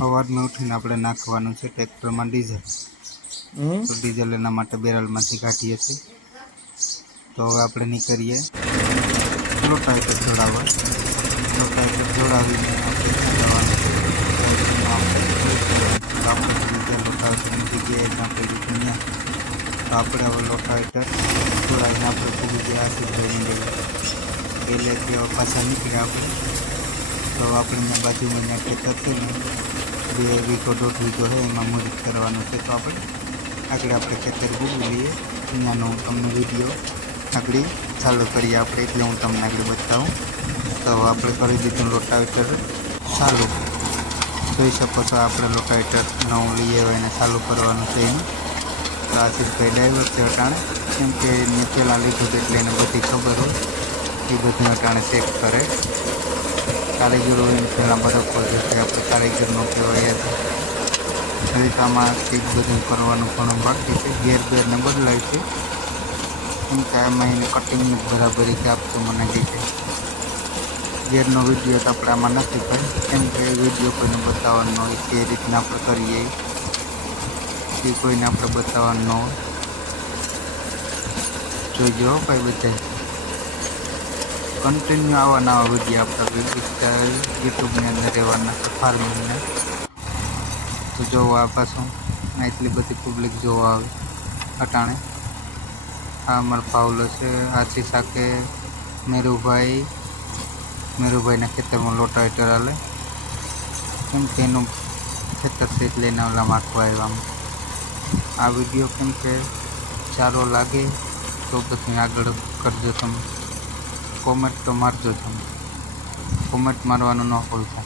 સવારમાં ઉઠીને આપણે નાખવાનું છે ટ્રેક્ટરમાં ડીઝલ. તો ડીઝલ એના માટે બેરલમાંથી કાઢીએ છીએ. તો હવે આપણે નીકળીએ. લોટાઈટર જોડાવવા લોટાઈટર જોડાવીને આપણે આપણે લોટાઈટરની જગ્યાએ પેલી તો આપણે હવે લોટાઈટર જોડાવીને આપણે પૂરી આશીષભાઈની ગઈ એટલે પાછા નીકળ્યા આપણે. તો આપણે બાજુમાં ત્યાં ખેતર છે ને વીઘો દોઢ વીઘો છે, એમાં મદદ કરવાનું છે, તો આપણે આગળ આપણે ખેતર લઈએ. એનાનો તમને વીડિયો આગળ ચાલુ કરીએ આપણે, એટલે હું તમને આગળ બતાવું. તો આપણે કરી દીધું લોટાવેટર ચાલુ. જોઈ શકો છો, આપણે લોટાવેટર નવું લઈએ હોય એને ચાલુ કરવાનું છે એનું તો આશીષભાઈ ડાઈવર છે અટાણે. કેમ કે નીચેલા લીધું એટલે એને બધી ખબર હોય. એ બધું અટાણે ચેક કરે. કારીગરો પહેલાં બરાબર છે આપણે કારીગરનો કહેવાય તો આમાં કંઈક બધું કરવાનું ઘણું બાકી છે ગેર બેરને બદલાય છે. કેમ કે આમાં એને કટિંગની બરાબરી કે આપતું મને કહે છે. ગેરનો વીડિયો તો આપણે આમાં નથી કરી કેમ કે વીડિયો કોઈને બતાવવાનો હોય કે રીતના આપણે કરીએ એ કોઈને આપણે બતાવવાનો જોઈજો ભાઈ બધા કન્ટિન્યુ આવા નવા વીડિયો આપણા યુટ્યુબની અંદર રહેવાના ફાર્મિંગને તો જોવા પાછું. એટલી બધી પબ્લિક જોવા આવે. અટાણે. આ અમારો પાવલો છે, આથી શાકે મેરુભાઈ, મેરુભાઈના ખેતરમાં લોટાઈટર હાલે કેમ કે એનું ખેતર છે એટલે એના માખવા આવ્યા આ વીડિયો કેમ કે સારો લાગે, તો પછી આગળ કરજો તમે. કોમેન્ટ તો મારજો તમે. કોમેન્ટ મારવાનું ન ભૂલતા.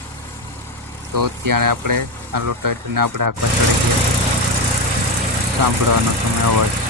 તો ત્યારે આપણે આ લોટાઈટને આપણે આખા ચડી સાંભળવાનો તમે અવાજ